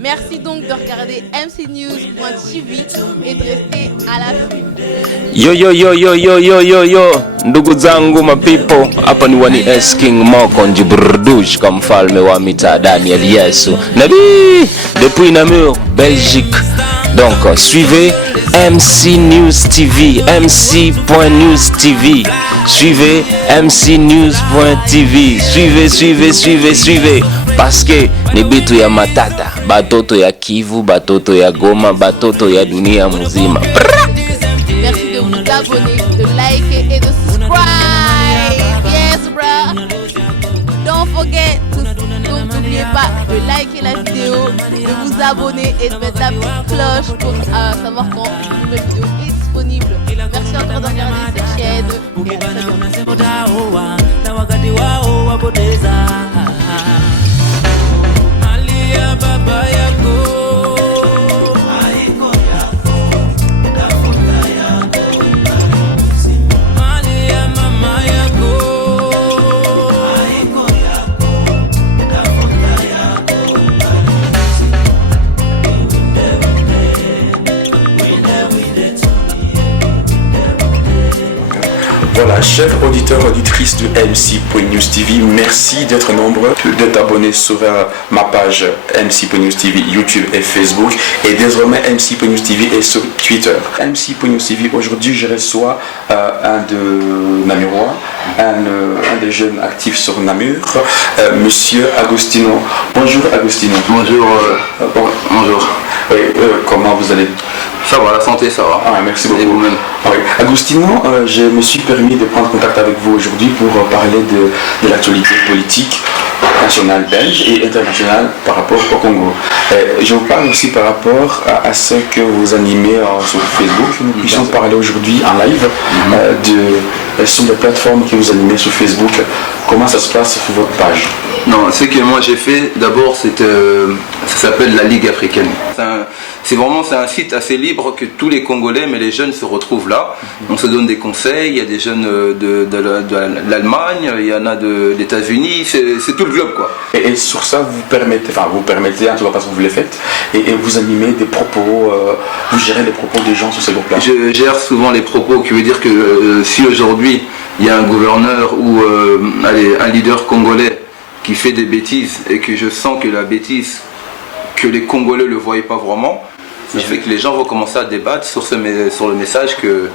Merci donc de regarder mcnews.tv et de rester à l'affût. Yo yo yo yo yo yo yo yo, ndugu zangu mapipo, hapa ni Wani S King Mokonji Brdush comme mfalme wa mitaa Daniel Yesu Nabi depuis Namur, Belgique. Donc suivez MC News TV, mc.news TV. Suivez mcnews.tv. Suivez parce que ni bitu ya matata, batoto ya Kivu, batoto ya Goma, batoto ya dunia mzima. Merci de vous abonner, de liker et de subscribe. Yes, bro. Don't forget, donc n'oubliez pas de liker la vidéo, de vous abonner et de mettre la petite cloche pour savoir quand une nouvelle vidéo est disponible. Merci encore de regarder cette chaîne. Et à très bientôt. Voilà, chers auditeurs, auditrices de MC.News TV, merci d'être nombreux, de t'abonner sur ma page MC.News TV, YouTube et Facebook. Et désormais, MC.News TV est sur Twitter. MC.News TV, aujourd'hui, je reçois un de Namurois, un des jeunes actifs sur Namur, Monsieur Agostino. Bonjour Agostino. Bonjour. Bonjour. Oui, comment vous allez? Ça va, la santé, ça va. Ah, merci beaucoup. Et vous-même? Oui. Agostino, je me suis permis de prendre contact avec vous aujourd'hui pour parler de l'actualité politique nationale belge et internationale par rapport au Congo. Je vous parle aussi par rapport à ce que vous animez sur Facebook. Nous puissions parler aujourd'hui en live sur les plateformes que vous animez sur Facebook. Comment ça se passe sur votre page? Non, ce que moi j'ai fait, d'abord, ça s'appelle la Ligue africaine. C'est un site assez libre que tous les Congolais, mais les jeunes se retrouvent là. On se donne des conseils, il y a des jeunes de l'Allemagne, il y en a des États-Unis, c'est tout le globe quoi. Et sur ça, vous permettez, en tout cas parce que vous le faites, et vous animez des propos, vous gérez les propos des gens sur ces groupes-là? Je gère souvent les propos, qui veut dire que si aujourd'hui il y a un gouverneur ou un leader congolais qui fait des bêtises et que je sens que la bêtise, que les Congolais ne le voyaient pas vraiment, je fais que les gens vont commencer à débattre sur le message que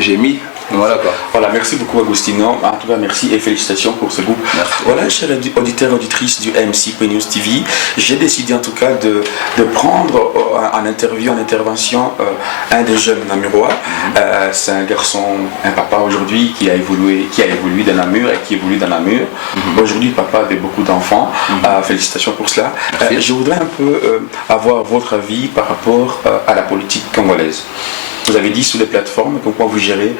j'ai mis. Voilà quoi. Voilà, merci beaucoup Agostino. En tout cas, merci et félicitations pour ce groupe. Merci. Voilà, chers auditeurs et auditrices du MC.News TV, j'ai décidé en tout cas de prendre en intervention un des jeunes namurois. C'est un garçon, un papa aujourd'hui qui a évolué dans Namur et qui évolue dans Namur. Aujourd'hui, papa de beaucoup d'enfants. Félicitations pour cela. Je voudrais un peu avoir votre avis par rapport à la politique congolaise. Vous avez dit sur les plateformes comment vous gérez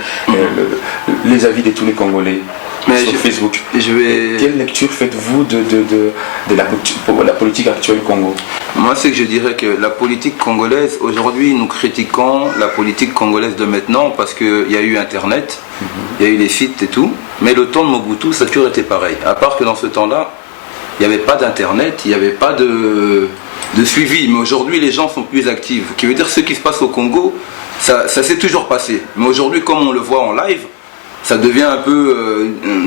les avis de tous les Congolais sur Facebook. Quelle lecture faites-vous de la politique actuelle du Congo? Moi, c'est que je dirais que la politique congolaise, aujourd'hui, nous critiquons la politique congolaise de maintenant parce qu'il y a eu Internet, il y a eu les sites et tout, mais le temps de Mobutu, ça a toujours été pareil. À part que dans ce temps-là, il n'y avait pas d'Internet, il n'y avait pas de suivi, mais aujourd'hui, les gens sont plus actifs. Ce qui veut dire ce qui se passe au Congo, ça s'est toujours passé. Mais aujourd'hui, comme on le voit en live, ça devient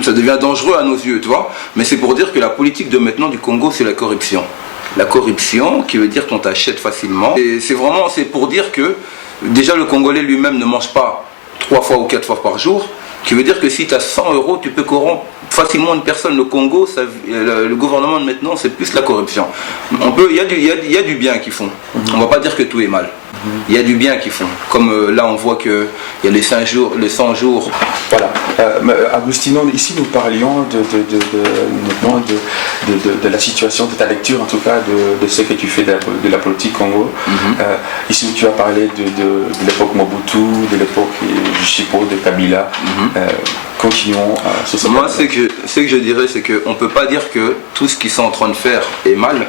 ça devient dangereux à nos yeux, tu vois. Mais c'est pour dire que la politique de maintenant du Congo, c'est la corruption. La corruption, qui veut dire qu'on t'achète facilement. Et c'est pour dire que, déjà le Congolais lui-même ne mange pas 3 fois ou 4 fois par jour, qui veut dire que si tu as 100 €, tu peux corrompre facilement une personne. Le Congo, le gouvernement de maintenant, c'est plus la corruption. Il y a du bien qu'ils font. On ne va pas dire que tout est mal. Il y a du bien qu'ils font. Comme là, on voit qu'il y a les 100 jours. Voilà. Agostino, ici nous parlions de la situation, de ta lecture en tout cas, de ce que tu fais de la politique Congo. Ici tu as parlé de l'époque Mobutu, de l'époque, je suppose, de Kabila. Continuons sur ce Moi, ce que je dirais, c'est qu'on ne peut pas dire que tout ce qu'ils sont en train de faire est mal.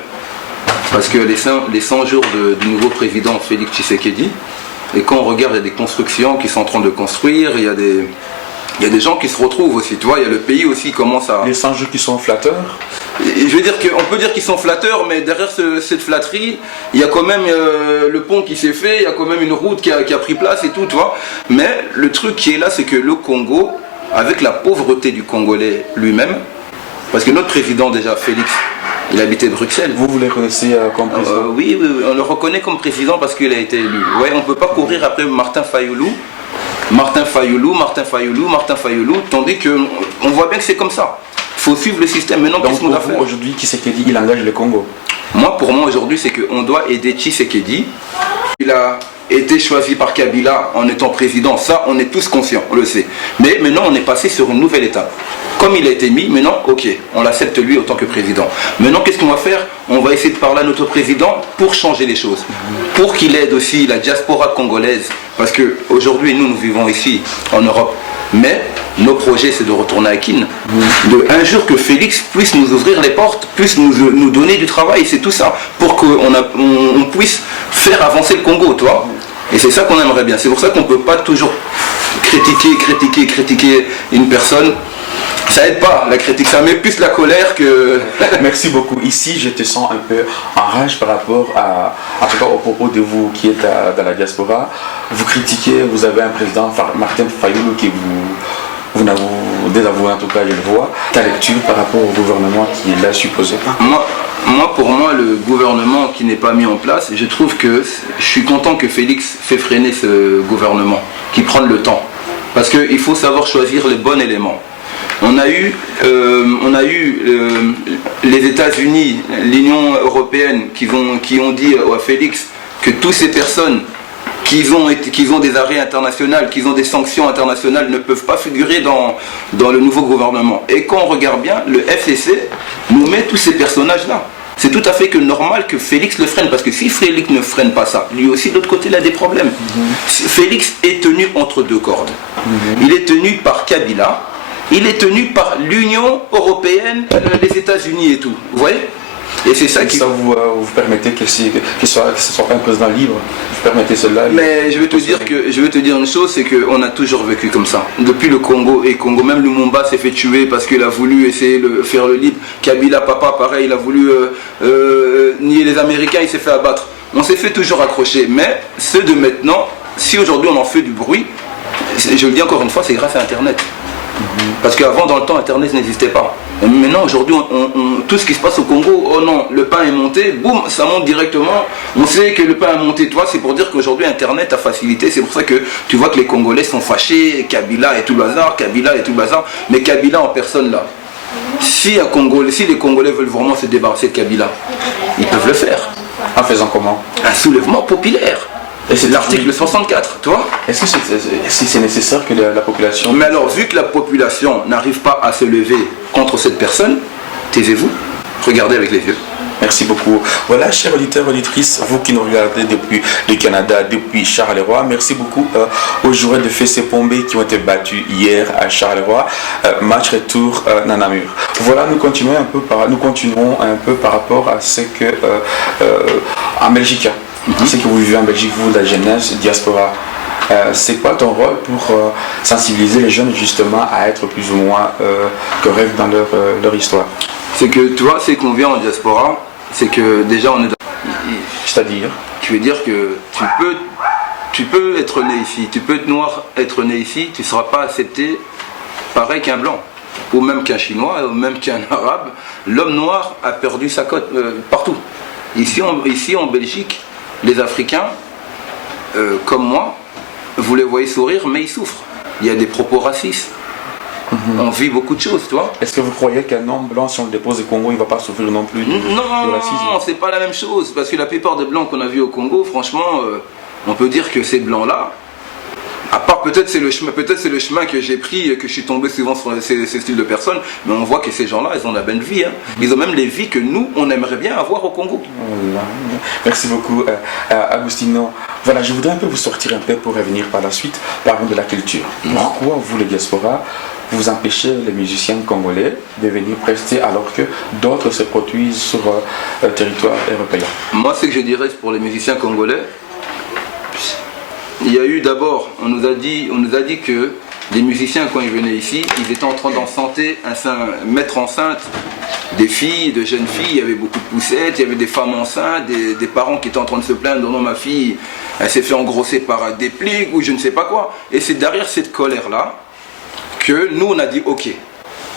Parce que les 100 jours du nouveau président Félix Tshisekedi, et quand on regarde, il y a des constructions qui sont en train de construire, il y a des gens qui se retrouvent aussi, tu vois, il y a le pays aussi qui commence à... Les 100 jours qui sont flatteurs. je veux dire qu'on peut dire qu'ils sont flatteurs, mais derrière cette flatterie, il y a quand même le pont qui s'est fait, il y a quand même une route qui a pris place et tout, tu vois. Mais le truc qui est là, c'est que le Congo, avec la pauvreté du Congolais lui-même, parce que notre président déjà, Félix, il habitait Bruxelles. Vous le connaissez comme président? Oui, on le reconnaît comme président parce qu'il a été élu. Ouais, on ne peut pas courir après Martin Fayoulou, tandis qu'on voit bien que c'est comme ça. Il faut suivre le système. Maintenant, qu'est-ce qu'on doit faire? Aujourd'hui, Tshisekedi, il engage le Congo. Pour moi aujourd'hui, c'est qu'on doit aider Tshisekedi. Il a été choisi par Kabila en étant président. Ça, on est tous conscients, on le sait. Mais maintenant, on est passé sur une nouvelle étape. Comme il a été mis, maintenant, ok, on l'accepte lui en tant que président. Maintenant, qu'est-ce qu'on va faire? On va essayer de parler à notre président pour changer les choses. Pour qu'il aide aussi la diaspora congolaise. Parce qu'aujourd'hui, nous vivons ici, en Europe. Mais nos projets, c'est de retourner à Kin. Un jour que Félix puisse nous ouvrir les portes, puisse nous donner du travail, c'est tout ça. Pour qu'on puisse faire avancer le Congo, toi. Et c'est ça qu'on aimerait bien. C'est pour ça qu'on ne peut pas toujours critiquer une personne. Ça aide pas, la critique, ça met plus la colère que... Merci beaucoup. Ici, je te sens un peu en rage par rapport en tout cas, au propos de vous qui êtes dans la diaspora. Vous critiquez, vous avez un président, Martin Fayoulou, qui vous désavouez en tout cas, je le vois. Ta lecture par rapport au gouvernement qui l'a supposé? Pour moi, le gouvernement qui n'est pas mis en place, je trouve que je suis content que Félix fait freiner ce gouvernement, qui prenne le temps. Parce qu'il faut savoir choisir les bons éléments. On a eu les États-Unis, l'Union européenne qui ont dit à Félix que toutes ces personnes qui ont des arrêts internationaux, qui ont des sanctions internationales ne peuvent pas figurer dans le nouveau gouvernement. Et quand on regarde bien, le FCC nous met tous ces personnages-là. C'est tout à fait normal que Félix le freine, parce que si Félix ne freine pas ça, lui aussi de l'autre côté il a des problèmes. Félix est tenu entre deux cordes. Il est tenu par Kabila. Il est tenu par l'Union européenne, les États-Unis et tout. Vous voyez? Et c'est ça qui... Ça vous permettez que ce ne soit pas un président libre? Vous permettez cela? Mais je veux te dire une chose, c'est qu'on a toujours vécu comme ça. Depuis le Congo, même Lumumba s'est fait tuer parce qu'il a voulu essayer de faire le libre. Kabila, papa, pareil, il a voulu nier les Américains, il s'est fait abattre. On s'est fait toujours accrocher. Mais ceux de maintenant, si aujourd'hui on en fait du bruit, je le dis encore une fois, c'est grâce à Internet. Parce qu'avant, dans le temps, Internet n'existait pas. Et maintenant, aujourd'hui, tout ce qui se passe au Congo, oh non, le pain est monté, boum, ça monte directement. On sait que le pain a monté, toi, c'est pour dire qu'aujourd'hui, Internet a facilité. C'est pour ça que tu vois que les Congolais sont fâchés, Kabila et tout le bazar, mais Kabila en personne là. Si les Congolais veulent vraiment se débarrasser de Kabila, ils peuvent le faire. En faisant comment? Un soulèvement populaire. Et c'est l'article 64, tu vois. Est-ce que c'est nécessaire que la population... Mais alors, vu que la population n'arrive pas à se lever contre cette personne, taisez-vous, regardez avec les yeux. Merci beaucoup. Voilà, chers auditeurs, auditrices, vous qui nous regardez depuis le Canada, depuis Charleroi, merci beaucoup aux joueurs de FC Pombé qui ont été battus hier à Charleroi. Match retour Namur. Voilà, nous continuons un peu par rapport à ce que en Belgique. Ce que vous vivez en Belgique, vous, la jeunesse, diaspora, c'est quoi ton rôle pour sensibiliser les jeunes justement à être plus ou moins corrects dans leur histoire? C'est que, tu vois, c'est qu'on vient en diaspora, c'est que déjà on est dans... C'est-à-dire? Tu veux dire que tu peux être né ici, tu peux être noir, être né ici, tu ne seras pas accepté pareil qu'un blanc, ou même qu'un chinois, ou même qu'un arabe. L'homme noir a perdu sa cote partout. Ici en Belgique, les Africains, comme moi, vous les voyez sourire, mais ils souffrent. Il y a des propos racistes. On vit beaucoup de choses, tu vois. Est-ce que vous croyez qu'un homme blanc, si on le dépose au Congo, il ne va pas souffrir non plus du racisme? Non, c'est pas la même chose. Parce que la plupart des blancs qu'on a vus au Congo, franchement, on peut dire que ces blancs-là, à part peut-être c'est le chemin que j'ai pris, que je suis tombé souvent sur ces styles de personnes, mais on voit que ces gens-là, ils ont la belle vie. Hein. Ils ont même les vies que nous, on aimerait bien avoir au Congo. Voilà. Merci beaucoup, Agustino. Voilà, je voudrais un peu vous sortir un peu pour revenir par la suite, parlons de la culture. Pourquoi vous, les diaspora, vous empêchez les musiciens congolais de venir prester alors que d'autres se produisent sur le territoire européen? Moi, ce que je dirais pour les musiciens congolais, il y a eu d'abord, on nous a dit que les musiciens, quand ils venaient ici, ils étaient en train mettre enceinte des filles, de jeunes filles. Il y avait beaucoup de poussettes, il y avait des femmes enceintes, des parents qui étaient en train de se plaindre. Non, ma fille, elle s'est fait engrosser par un déplique ou je ne sais pas quoi. Et c'est derrière cette colère-là que nous, on a dit ok,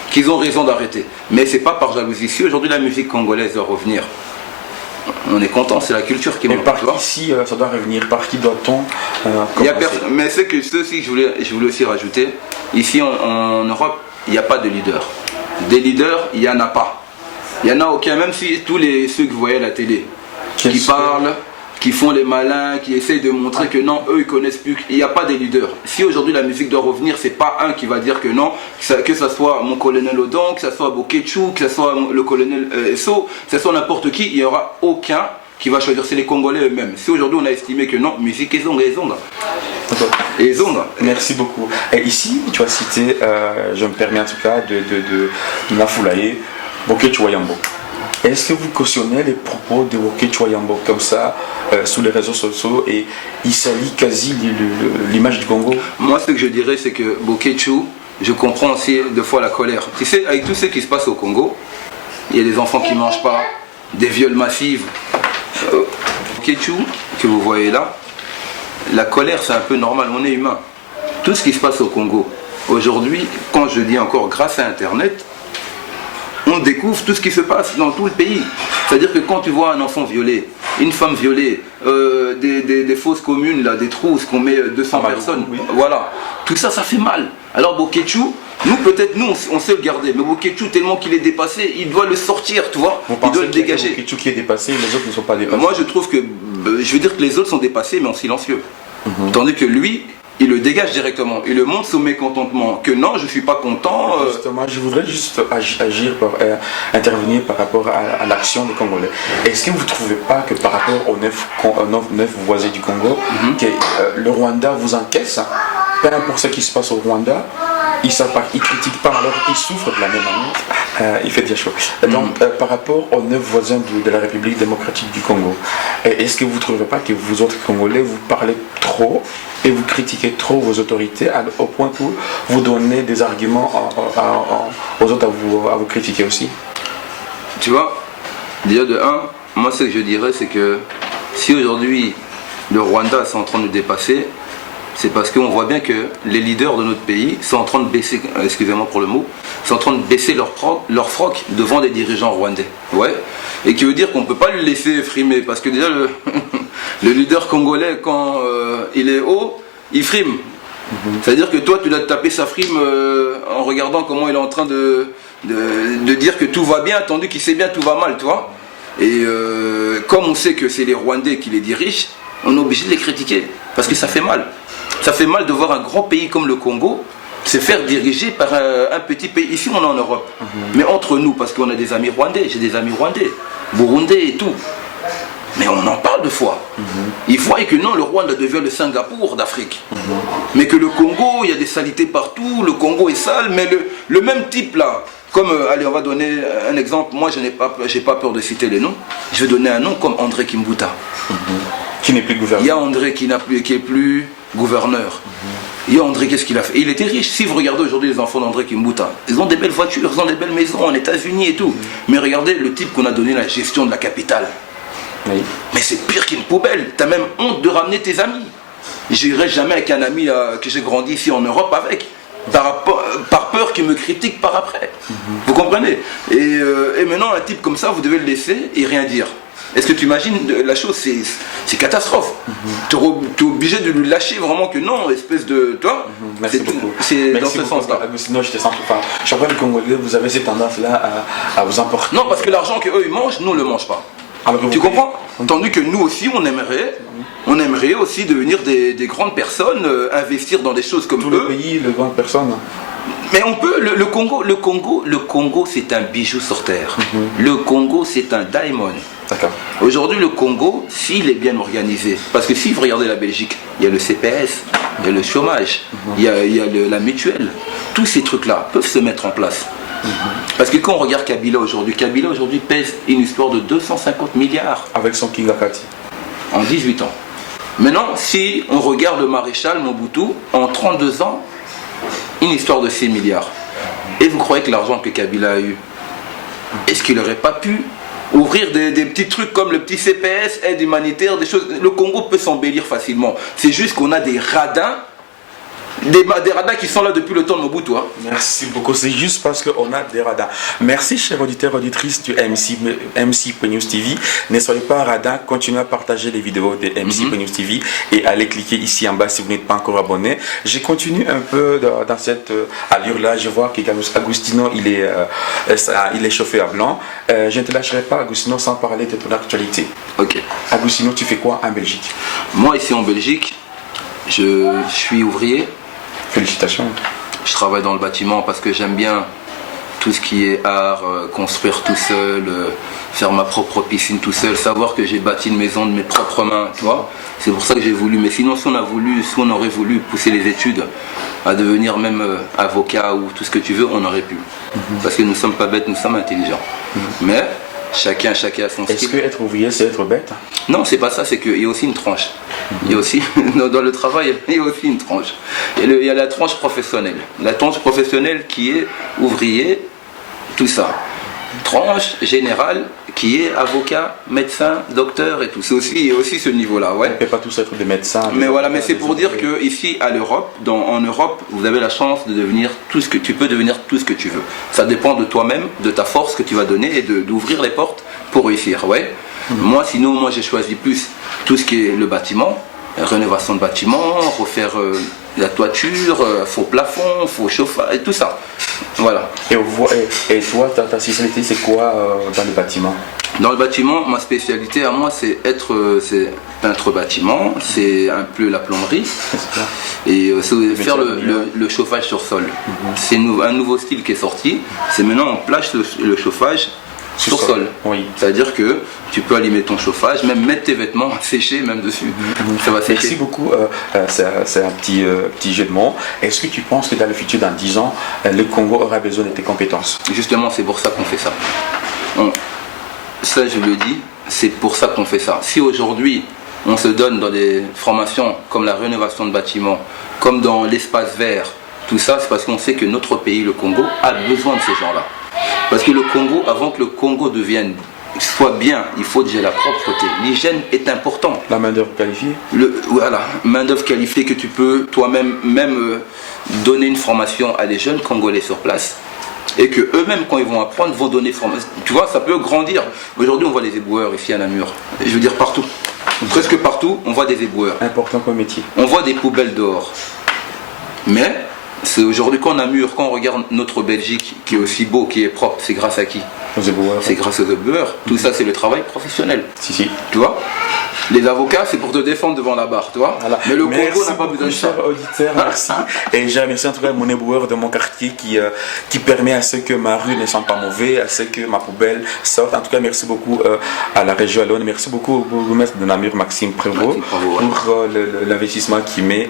qu'ils ont raison d'arrêter. Mais c'est pas par jalousie. Si aujourd'hui la musique congolaise doit revenir, on est content, c'est la culture qui Mais manque. par qui, si ça doit revenir, par qui doit-on Mais ceci, je voulais aussi rajouter, ici en Europe, il n'y a pas de leader. Des leaders, il n'y en a pas. Il n'y en a aucun, même si tous ceux que vous voyez à la télé, qui parlent, qui font les malins, qui essayent de montrer que non, eux ils connaissent plus, il n'y a pas des leaders. Si aujourd'hui la musique doit revenir, c'est pas un qui va dire que non, que ce soit mon colonel Odon, que ce soit Boketchou, que ce soit le colonel Esso, que ce soit n'importe qui, il n'y aura aucun qui va choisir, c'est les Congolais eux-mêmes. Si aujourd'hui on a estimé que non, musique et zonga. Merci beaucoup. Et ici, tu as cité, je me permets en tout cas, de Nafulaye, Boketchou Wayambo. Est-ce que vous cautionnez les propos de Boketchou Wayambo comme ça, sous les réseaux sociaux, et il salit quasi l'image du Congo? Moi, ce que je dirais, c'est que Boketchou, je comprends aussi deux fois la colère. Tu sais, avec tout ce qui se passe au Congo, il y a des enfants qui ne mangent pas, des viols massifs. Boketchou, que vous voyez là, la colère, c'est un peu normal, on est humain. Tout ce qui se passe au Congo, aujourd'hui, quand je dis encore grâce à Internet, on découvre tout ce qui se passe dans tout le pays. C'est-à-dire que quand tu vois un enfant violé, une femme violée, des fausses communes, là, des trousses qu'on met 200 personnes, oui. Voilà, tout ça, ça fait mal. Alors Boketchou, on sait le garder, mais Boketchou, tellement qu'il est dépassé, il doit le sortir, tu vois, il doit le dégager. Boketchou qui est dépassé, les autres ne sont pas dépassés. Moi, je trouve que, je veux dire que les autres sont dépassés, mais en silencieux. Tandis que lui, il le dégage directement, il le montre son mécontentement, que non, je ne suis pas content. Justement, je voudrais juste intervenir par rapport à l'action des Congolais. Est-ce que vous ne trouvez pas que par rapport aux 9 voisins du Congo, que le Rwanda vous encaisse, peu importe ce qui se passe au Rwanda, ils ne critiquent pas, alors ils souffrent de la même manière. Il fait déjà chaud. Donc, par rapport aux 9 voisins de la République démocratique du Congo, est-ce que vous ne trouvez pas que vous autres Congolais, vous parlez trop et vous critiquez trop vos autorités au point que vous donnez des arguments aux autres à vous critiquer aussi? Tu vois, déjà de un, moi ce que je dirais, c'est que si aujourd'hui le Rwanda est en train de nous dépasser, c'est parce qu'on voit bien que les leaders de notre pays sont en train de baisser, excusez-moi pour le mot, sont en train de baisser leur froc devant des dirigeants rwandais. Ouais. Et qui veut dire qu'on ne peut pas le laisser frimer, parce que déjà le leader congolais, quand il est haut, il frime. C'est-à-dire que toi, tu dois te taper sa frime en regardant comment il est en train de dire que tout va bien, tandis qu'il sait bien tout va mal, tu vois. Et comme on sait que c'est les Rwandais qui les dirigent, on est obligé de les critiquer, parce que ça fait mal. Ça fait mal de voir un grand pays comme le Congo se faire diriger par un petit pays. Ici, on est en Europe. Mais entre nous, parce qu'on a des amis rwandais, j'ai des amis rwandais, burundais et tout. Mais on en parle de fois. Il faut que non, le Rwanda devient le Singapour d'Afrique. Mais que le Congo, il y a des saletés partout, le Congo est sale, mais le même type là, comme, allez, on va donner un exemple, moi je n'ai pas peur de citer les noms, je vais donner un nom comme André Kimbuta. Qui n'est plus gouverneur. Il y a André qui est plus gouverneur. Il y a André, qu'est-ce qu'il a fait? Et il était riche. Si vous regardez aujourd'hui les enfants d'André Kimbuta, ils ont des belles voitures, ils ont des belles maisons en États-Unis et tout. Mais regardez le type qu'on a donné la gestion de la capitale. Oui. Mais c'est pire qu'une poubelle. T'as même honte de ramener tes amis. J'irai jamais avec un ami que j'ai grandi ici en Europe avec, par peur qu'il me critique par après. Vous comprenez? Et maintenant, un type comme ça, vous devez le laisser et rien dire. Est-ce que tu imagines la chose? C'est catastrophe. Tu es obligé de lui lâcher vraiment que non, espèce de... Toi, merci beaucoup. C'est dans ce sens-là. Sinon, je te sens pas. Je crois que les Congolais, vous avez cette tendance-là à vous emporter. Non, parce que l'argent qu'eux ils mangent, nous on ne le mange pas. Alors, tu comprends? Tandis que nous aussi, on aimerait aussi devenir des grandes personnes, investir dans des choses comme tout eux. Le pays, les grandes personnes. Mais on peut, le Congo, c'est un bijou sur terre. Le Congo, c'est un diamond. Aujourd'hui, le Congo, s'il est bien organisé, parce que si vous regardez la Belgique, il y a le CPS, il y a le chômage, il y a la mutuelle, tous ces trucs-là peuvent se mettre en place. Parce que quand on regarde Kabila aujourd'hui pèse une histoire de 250 milliards. Avec son Kingakati. En 18 ans. Maintenant, si on regarde le maréchal Mobutu, en 32 ans, une histoire de 6 milliards. Et vous croyez que l'argent que Kabila a eu, est-ce qu'il n'aurait pas pu ouvrir des petits trucs comme le petit CPS, aide humanitaire, des choses. Le Congo peut s'embellir facilement. C'est juste qu'on a des radins. Des radars qui sont là depuis le temps de Mobutu. Hein. Merci beaucoup. C'est juste parce qu'on a des radars. Merci, chers auditeurs, auditrices du MC News TV. Ne soyez pas radins. Continuez à partager les vidéos de MC News TV et allez cliquer ici en bas si vous n'êtes pas encore abonné. Je continue un peu dans cette allure-là. Je vois qu'Agustino, il est chauffé à blanc. Je ne te lâcherai pas, Agustino, sans parler de ton actualité. Ok. Agustino, tu fais quoi en Belgique? Moi, ici en Belgique, je suis ouvrier. Félicitations. Je travaille dans le bâtiment parce que j'aime bien tout ce qui est art, construire tout seul, faire ma propre piscine tout seul, savoir que j'ai bâti une maison de mes propres mains, tu vois. C'est pour ça que j'ai voulu. Mais sinon, si on aurait voulu pousser les études à devenir même avocat ou tout ce que tu veux, on aurait pu. Parce que nous ne sommes pas bêtes, nous sommes intelligents. Mais chacun a son style. Est-ce que être ouvrier, c'est être bête? Non, c'est pas ça, c'est qu'il y a aussi une tranche. Il y a aussi, dans le travail, il y a aussi une tranche. Il y a la tranche professionnelle. La tranche professionnelle qui est ouvrier, tout ça. Tranche générale qui est avocat, médecin, docteur et tout. Il y a aussi ce niveau-là, ouais. On ne peut pas tous être des médecins. Mais voilà, mais c'est pour dire qu'ici, à l'Europe, en Europe, vous avez la chance de devenir tout ce que tu peux devenir tout ce que tu veux. Ça dépend de toi-même, de ta force que tu vas donner et d'ouvrir les portes pour réussir, ouais. Moi, j'ai choisi plus tout ce qui est le bâtiment, rénovation de bâtiment, refaire la toiture, faux plafond, faux chauffage, et tout ça. Voilà. Et toi, ta spécialité, c'est quoi dans le bâtiment? Dans le bâtiment, ma spécialité à moi, c'est peintre bâtiment, c'est un peu la plomberie et faire le chauffage sur sol. C'est un nouveau style qui est sorti. C'est maintenant on place le chauffage sur sol. Oui. C'est-à-dire que tu peux allumer ton chauffage, même mettre tes vêtements sécher même dessus. Ça va sécher. Merci beaucoup. C'est un petit jeu de mots. Est-ce que tu penses que dans le futur, dans 10 ans, le Congo aura besoin de tes compétences? Justement, c'est pour ça qu'on fait ça. Ça, je le dis, c'est pour ça qu'on fait ça. Si aujourd'hui, on se donne dans des formations comme la rénovation de bâtiments, comme dans l'espace vert, tout ça, c'est parce qu'on sait que notre pays, le Congo, a besoin de ces gens-là. Parce que le Congo, avant que le Congo soit bien, il faut déjà la propreté. L'hygiène est important. La main-d'œuvre qualifiée. Voilà, main-d'œuvre qualifiée que tu peux toi-même donner une formation à des jeunes Congolais sur place. Et que eux-mêmes, quand ils vont apprendre, vont donner formation. Tu vois, ça peut grandir. Aujourd'hui, on voit des éboueurs ici à Namur. Je veux dire partout. Presque partout, on voit des éboueurs. Important comme métier. On voit des poubelles dehors. Mais c'est aujourd'hui quand on regarde notre Belgique, qui est aussi beau, qui est propre, c'est grâce à qui? Aux éboueurs. C'est grâce aux éboueurs. Tout ça, c'est le travail professionnel. Si. Tu vois? Les avocats, c'est pour te défendre devant la barre, tu vois. Voilà. Mais le Congo n'a pas besoin de ça. Chers auditeurs, merci. Et je remercie en tout cas mon éboueur de mon quartier qui permet à ce que ma rue ne sente pas mauvais, à ce que ma poubelle sorte. En tout cas, merci beaucoup à la région Alone. Merci beaucoup au bourgmestre de Namur, Maxime Prévost, pour l'investissement qu'il met.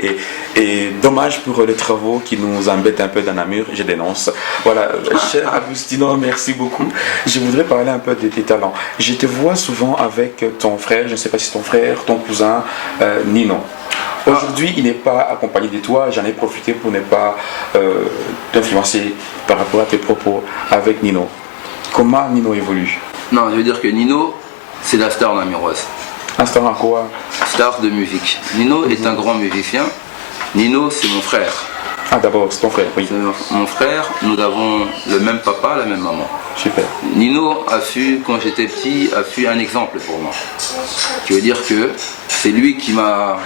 Et dommage pour les travaux qui nous embêtent un peu dans Namur. Je dénonce. Voilà, cher Agustino, merci beaucoup. Je voudrais parler un peu de tes talents. Je te vois souvent avec ton frère, je ne sais pas si ton frère, ton cousin, Nino. Aujourd'hui, il n'est pas accompagné de toi. J'en ai profité pour ne pas t'influencer par rapport à tes propos avec Nino. Comment Nino évolue? Non, je veux dire que Nino, c'est la star namuroise. Un star en quoi? Star de musique. Nino est un grand musicien. Nino, c'est mon frère. Ah d'abord, c'est ton frère, oui. C'est mon frère, nous avons le même papa, la même maman. Super. Nino quand j'étais petit, a fut un exemple pour moi. Je veux dire que c'est lui qui m'a,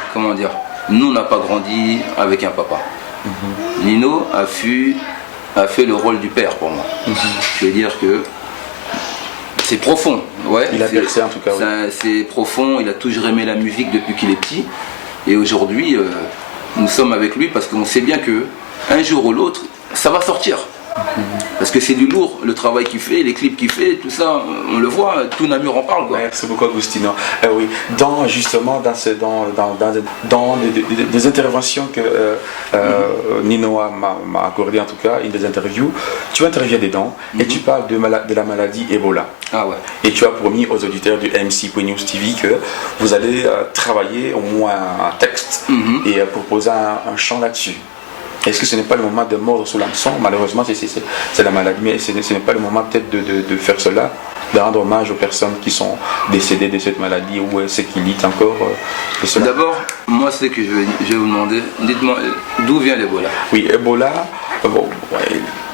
nous n'a pas grandi avec un papa. Nino a fait le rôle du père pour moi. Je veux dire que c'est profond. Ouais, il a percé en tout cas. Oui. C'est profond, il a toujours aimé la musique depuis qu'il est petit. Et aujourd'hui, nous sommes avec lui parce qu'on sait bien que un jour ou l'autre, ça va sortir. Parce que c'est du lourd, le travail qu'il fait, les clips qu'il fait, tout ça, on le voit, tout Namur en parle. Quoi. Merci beaucoup Agustino. Oui, justement dans des interventions que Nino m'a accordé, en tout cas, une des interviews, tu interviens dedans et tu parles de la maladie Ebola. Ah ouais. Et tu as promis aux auditeurs du MC News TV que vous allez travailler au moins un texte et proposer un chant là-dessus. Est-ce que ce n'est pas le moment de mordre sous l'hameçon? Malheureusement, c'est la maladie, mais ce n'est pas le moment peut-être de faire cela, de rendre hommage aux personnes qui sont décédées de cette maladie ou ceux qui luttent encore de cela. D'abord, moi, c'est que je vais vous demander, dites-moi, d'où vient l'Ebola? Oui, Ebola, bon,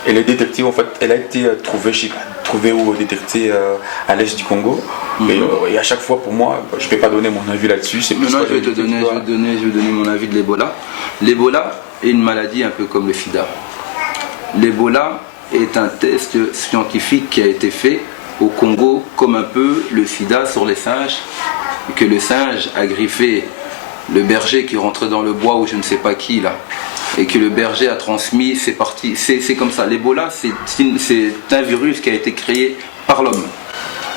elle est détectée, en fait, elle a été trouvée ou détectée à l'est du Congo. Et à chaque fois, pour moi, je ne vais pas donner mon avis là-dessus. Non, je vais donner mon avis de l'Ebola. L'Ebola est une maladie un peu comme le sida. L'Ebola est un test scientifique qui a été fait au Congo, comme un peu le sida sur les singes, que le singe a griffé le berger qui rentrait dans le bois ou je ne sais pas qui là, et que le berger a transmis, c'est parti, c'est comme ça. L'Ebola, c'est un virus qui a été créé par l'homme.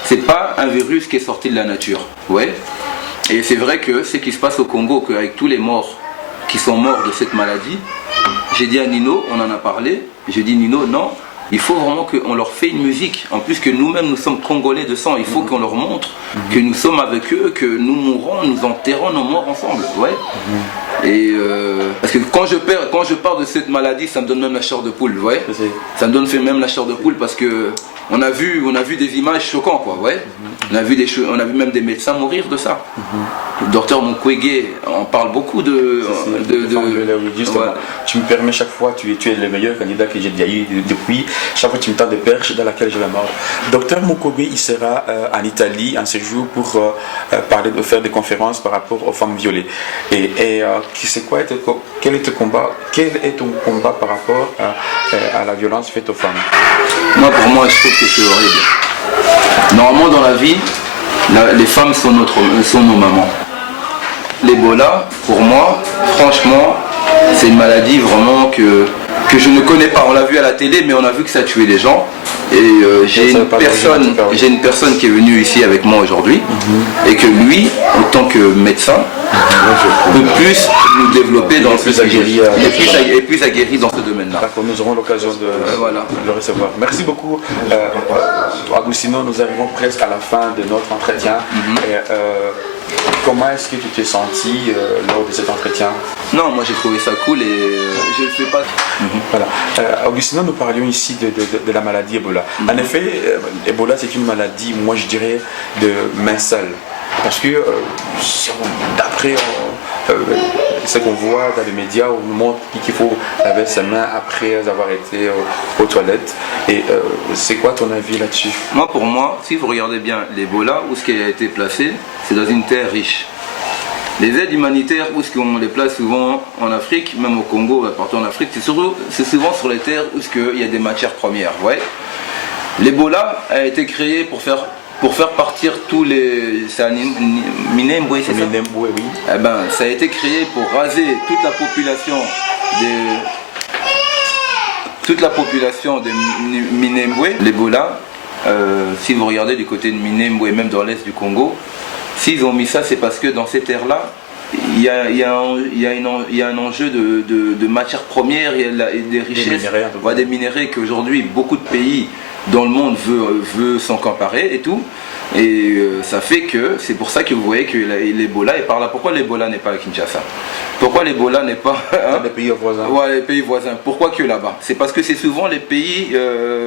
C'est pas un virus qui est sorti de la nature. Ouais. Et c'est vrai que ce qui se passe au Congo, qu'avec tous les morts qui sont morts de cette maladie, j'ai dit à Nino, on en a parlé, j'ai dit Nino, non, il faut vraiment qu'on leur fait une musique. En plus que nous-mêmes, nous sommes Congolais de sang, il faut qu'on leur montre que nous sommes avec eux, que nous mourrons, nous enterrons nos morts ensemble. Ouais. Et parce que quand je parle de cette maladie, ça me donne même la chair de poule, vous voyez. Ça me donne même la chair de poule parce que on a vu des images choquantes, quoi, ouais. On a vu même des médecins mourir de ça. Le docteur Mukwege en parle beaucoup Justement, ouais. Tu me permets chaque fois, tu es le meilleur candidat que j'ai déjà eu depuis. Chaque fois tu me tends des perches dans laquelle je vais mordre. Docteur Mukwege, il sera en Italie en séjour pour faire des conférences par rapport aux femmes violées. Quel est ton combat par rapport à la violence faite aux femmes? Moi, pour moi, je trouve que c'est horrible. Normalement, dans la vie, les femmes sont nos mamans. L'Ebola, pour moi, franchement, c'est une maladie vraiment que je ne connais pas. On l'a vu à la télé, mais on a vu que ça tuait les gens. Et j'ai une personne qui est venue ici avec moi aujourd'hui, et que lui, en tant que médecin, peut plus nous développer dans plus aguerri dans ce domaine-là. D'accord, nous aurons l'occasion de le recevoir. Merci beaucoup, Agustino. Nous arrivons presque à la fin de notre entretien. Comment est-ce que tu t'es senti lors de cet entretien? Non, moi j'ai trouvé ça cool et je ne le fais pas. Voilà. Agustino, nous parlions ici de la maladie Ebola. En effet, Ebola c'est une maladie, moi je dirais, de main sale. Parce que d'après ce qu'on voit dans les médias, on nous montre qu'il faut laver ses mains après avoir été aux toilettes. Et c'est quoi ton avis là-dessus? Moi, pour moi, si vous regardez bien l'Ebola, où ce qui a été placé, c'est dans une terre riche. Les aides humanitaires, où ce qu'on les place souvent en Afrique, même au Congo, partout en Afrique, c'est souvent sur les terres où il y a des matières premières. Ouais. L'Ebola a été créé pour faire partir tous les... C'est un Minembwe, c'est ça? Minembwe, oui. Eh ben, ça a été créé pour raser toute la population de Minembwe. L'Ebola, si vous regardez du côté de Minembwe, même dans l'est du Congo, s'ils ont mis ça, c'est parce que dans ces terres-là, il y a un enjeu de matières premières, il y a des richesses, des minéraux qu'aujourd'hui beaucoup de pays dans le monde veut s'en comparer et tout. Et ça fait que c'est pour ça que vous voyez que l'Ebola est par là. Pourquoi l'Ebola n'est pas à Kinshasa? Pourquoi l'Ebola n'est pas dans les pays voisins? Ouais, les pays voisins. Pourquoi que là-bas? C'est parce que c'est souvent les pays,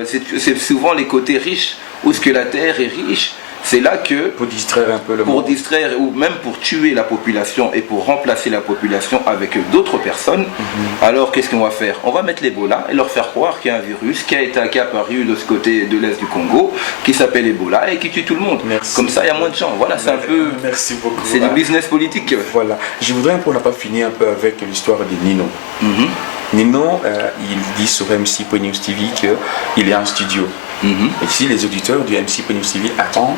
c'est souvent les côtés riches où ce que la terre est riche. C'est là que, pour distraire un peu le monde. Pour distraire ou même pour tuer la population et pour remplacer la population avec d'autres personnes, alors qu'est-ce qu'on va faire? On va mettre l'Ebola et leur faire croire qu'il y a un virus qui a été apparu de ce côté de l'est du Congo, qui s'appelle Ebola et qui tue tout le monde. Merci. Comme ça, il y a moins de gens. Voilà, c'est un peu... Merci beaucoup. C'est du business politique. Voilà. Je voudrais, pour ne pas finir un peu avec l'histoire de Nino. Nino, il dit sur MC.News TV qu'il est en studio. Et ici, les auditeurs du MC.News TV attendent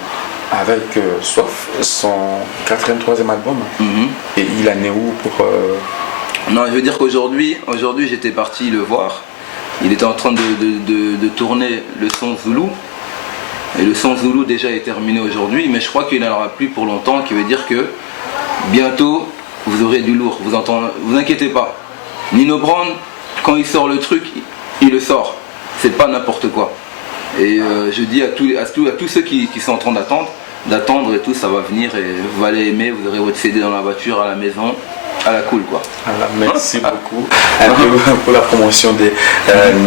avec soif son 83e album. Et il en est où pour... Non, je veux dire qu'aujourd'hui, j'étais parti le voir. Il était en train de tourner le son Zoulou. Et le son Zoulou déjà est terminé aujourd'hui, mais je crois qu'il n'en aura plus pour longtemps, qui veut dire que bientôt, vous aurez du lourd. Vous inquiétez pas. Nino Brown, quand il sort le truc, il le sort. C'est pas n'importe quoi. Et je dis à tous ceux qui sont en train d'attendre et tout, ça va venir et vous allez aimer, vous aurez votre CD dans la voiture, à la maison. à la cool quoi. Voilà, merci beaucoup. Un peu pour la promotion des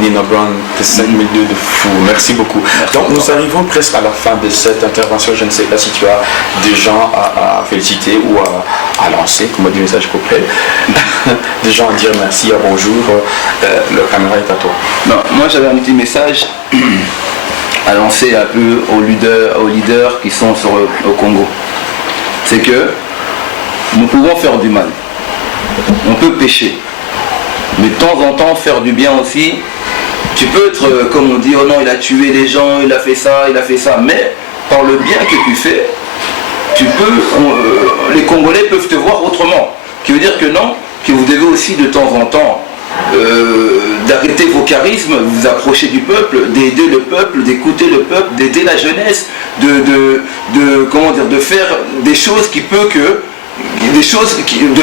Nina Brown de 5002 de fou. Merci beaucoup. Donc nous arrivons presque à la fin de cette intervention. Je ne sais pas si tu as des gens à féliciter ou à lancer, comme dit le message complet. Des gens à dire merci, à bonjour. La caméra est à toi. Non, moi j'avais un petit message à lancer un peu aux leaders qui sont au Congo. C'est que nous pouvons faire du mal. On peut pécher. Mais de temps en temps, faire du bien aussi. Tu peux être, comme on dit, oh non, il a tué les gens, il a fait ça. Mais par le bien que tu fais, les Congolais peuvent te voir autrement. Qui veut dire que non, que vous devez aussi de temps en temps d'arrêter vos charismes, vous approcher du peuple, d'aider le peuple, d'écouter le peuple, d'aider la jeunesse, de faire des choses de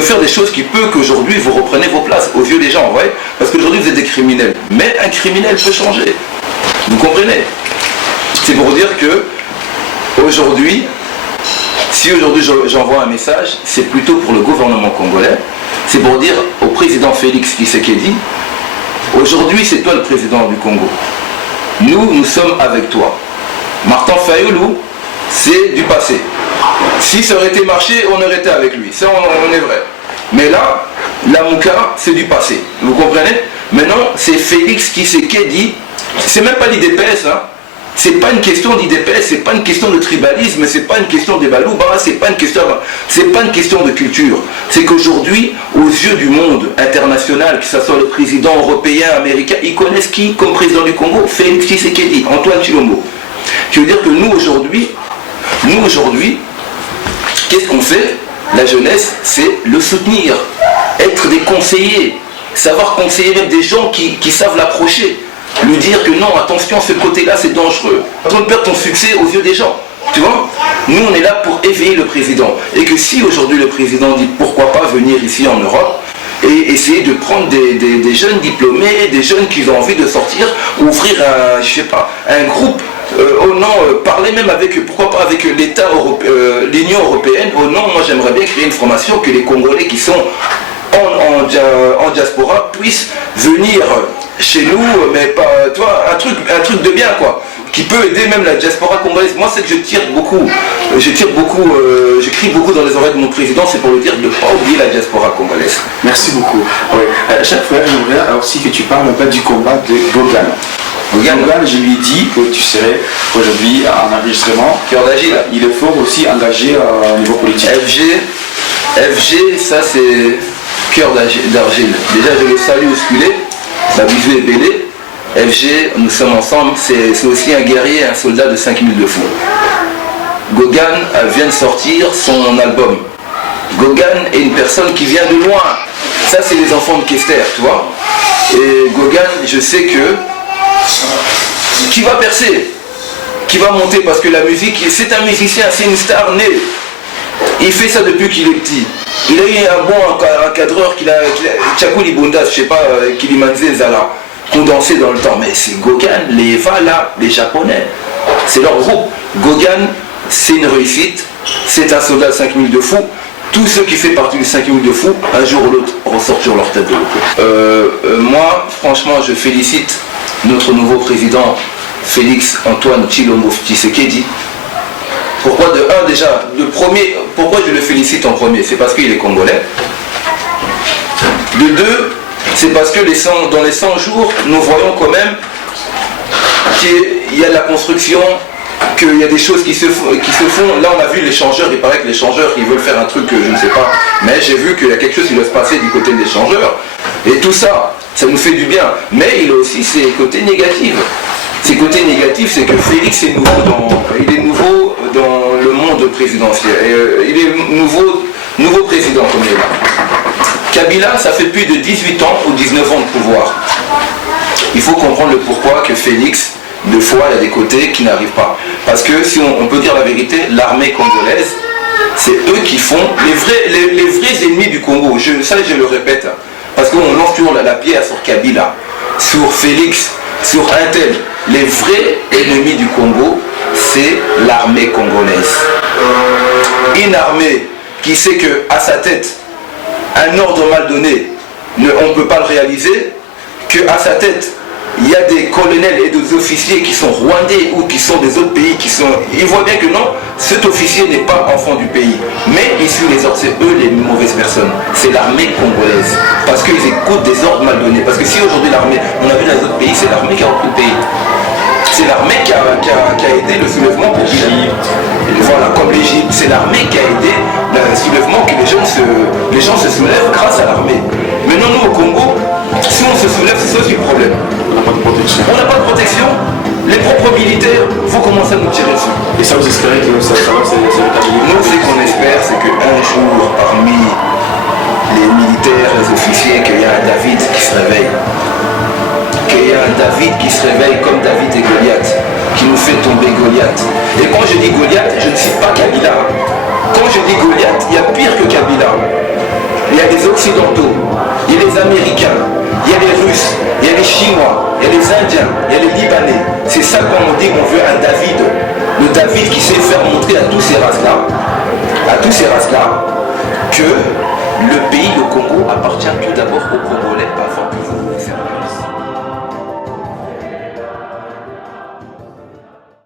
faire des choses qui peut qu'aujourd'hui vous reprenez vos places aux yeux des gens, vous voyez, parce qu'aujourd'hui vous êtes des criminels. Mais un criminel peut changer. Vous comprenez? C'est pour dire que aujourd'hui, si aujourd'hui j'envoie un message, c'est plutôt pour le gouvernement congolais, c'est pour dire au président Félix Tshisekedi, aujourd'hui c'est toi le président du Congo. Nous sommes avec toi. Martin Fayoulou, c'est du passé. Si ça aurait été marché, on aurait été avec lui. Ça, on est vrai. Mais là, la Mouka, c'est du passé. Vous comprenez? Maintenant, c'est Félix Tshisekedi. C'est même pas l'IDPS, hein. C'est pas une question d'IDPS, c'est pas une question de tribalisme, c'est pas une question de Balouba, c'est pas une question de culture. C'est qu'aujourd'hui, aux yeux du monde international, que ce soit le président européen, américain, ils connaissent qui comme président du Congo? Félix Tshisekedi, Antoine Tshilombo. Je veux dire que nous aujourd'hui, qu'est-ce qu'on fait? La jeunesse, c'est le soutenir, être des conseillers, savoir conseiller même des gens qui savent l'approcher. Lui dire que non, attention, ce côté-là, c'est dangereux. Pas de perdre ton succès aux yeux des gens. Tu vois? Nous, on est là pour éveiller le président. Et que si aujourd'hui le président dit pourquoi pas venir ici en Europe et essayer de prendre des jeunes diplômés, des jeunes qui ont envie de sortir, ouvrir un groupe, parler même pourquoi pas avec l'État l'Union européenne. Oh non, moi j'aimerais bien créer une formation que les Congolais qui sont en diaspora puissent venir chez nous, mais pas, toi, un truc de bien quoi, qui peut aider même la diaspora congolaise. Moi c'est que je crie beaucoup dans les oreilles de mon président, c'est pour lui dire de ne pas oublier la diaspora congolaise. Merci beaucoup. Oui. Cher frère, j'aimerais aussi que tu parles un peu du combat de Gogan. Gogan, je lui ai dit que tu serais aujourd'hui en enregistrement. Cœur d'Agile. Il est fort aussi engagé au niveau politique. FG, ça c'est Cœur d'Argile. Déjà je le salue au sculé. La bisou est bellée. FG, nous sommes ensemble, c'est aussi un guerrier, un soldat de 5000 de fou. Gogan vient de sortir son album. Gogan est une personne qui vient de loin. Ça c'est les enfants de Kester, tu vois. Et Gogan, je sais que qui va percer, qui va monter, parce que la musique, c'est un musicien, c'est une star née. Il fait ça depuis qu'il est petit. Il a eu un bon encadreur, Tchakou Libondas, je sais pas, Kilimanze Zala, condensé dans le temps. Mais c'est Gogan, les Vala, les Japonais. C'est leur groupe. Gogan, c'est une réussite. C'est un soldat de 5000 de fou. Tous ceux qui font partie du 5000 de fou, un jour ou l'autre, ressortent sur leur tête de l'eau. Moi, franchement, je félicite notre nouveau président, Félix Antoine Tshilombo Tshisekedi. Pourquoi pourquoi je le félicite en premier? C'est parce qu'il est congolais. De deux, c'est parce que dans les 100 jours, nous voyons quand même qu'il y a de la construction, qu'il y a des choses qui se font. Là, on a vu l'échangeur, il paraît que l'échangeur, ils veulent faire un truc que je ne sais pas. Mais j'ai vu qu'il y a quelque chose qui doit se passer du côté de l'échangeur. Et tout ça, ça nous fait du bien. Mais il a aussi ses côtés négatifs. Ses côtés négatifs, c'est que Félix est nouveau dans le monde présidentiel. Il est nouveau président comme il est là. Kabila, ça fait plus de 18 ans ou 19 ans de pouvoir. Il faut comprendre le pourquoi que Félix, deux fois, il y a des côtés qui n'arrivent pas. Parce que si on peut dire la vérité, l'armée congolaise, c'est eux qui font les vrais ennemis du Congo. Je le répète. Parce qu'on lance toujours la pierre sur Kabila, sur Félix, sur un tel. Les vrais ennemis du Congo, c'est l'armée congolaise. Une armée qui sait qu'à sa tête, un ordre mal donné, on ne peut pas le réaliser, qu'à sa tête, il y a des colonels et des officiers qui sont rwandais ou qui sont des autres pays, ils voient bien que non, cet officier n'est pas enfant du pays, mais il suit les ordres, c'est eux les mauvaises personnes, c'est l'armée congolaise, parce qu'ils écoutent des ordres mal donnés, parce que si aujourd'hui l'armée, on a vu dans les autres pays, c'est l'armée qui a repris le pays. C'est l'armée qui a aidé le soulèvement pour voilà, comme l'Égypte, c'est l'armée qui a aidé le soulèvement, que les gens se soulèvent grâce à l'armée. Maintenant nous au Congo, si on se soulève, c'est ça aussi le problème. On n'a pas de protection. On n'a pas de protection. Les propres militaires vont commencer à nous tirer dessus. Et ça, vous espérez que ça va se rétablir? Nous, ce qu'on espère, c'est qu'un jour, parmi les militaires, les officiers, qu'il y a un David qui se réveille. Qu'il y a un David qui se réveille comme David et Goliath, qui nous fait tomber Goliath. Et quand je dis Goliath, je ne cite pas Kabila. Quand je dis Goliath, il y a pire que Kabila. Il y a des Occidentaux, il y a les Américains, il y a les Russes, il y a les Chinois, il y a les Indiens, il y a les Libanais. C'est ça qu'on nous dit qu'on veut un David. Le David qui sait faire montrer à tous ces races-là, que le pays, le Congo, appartient tout d'abord aux Congolais, pas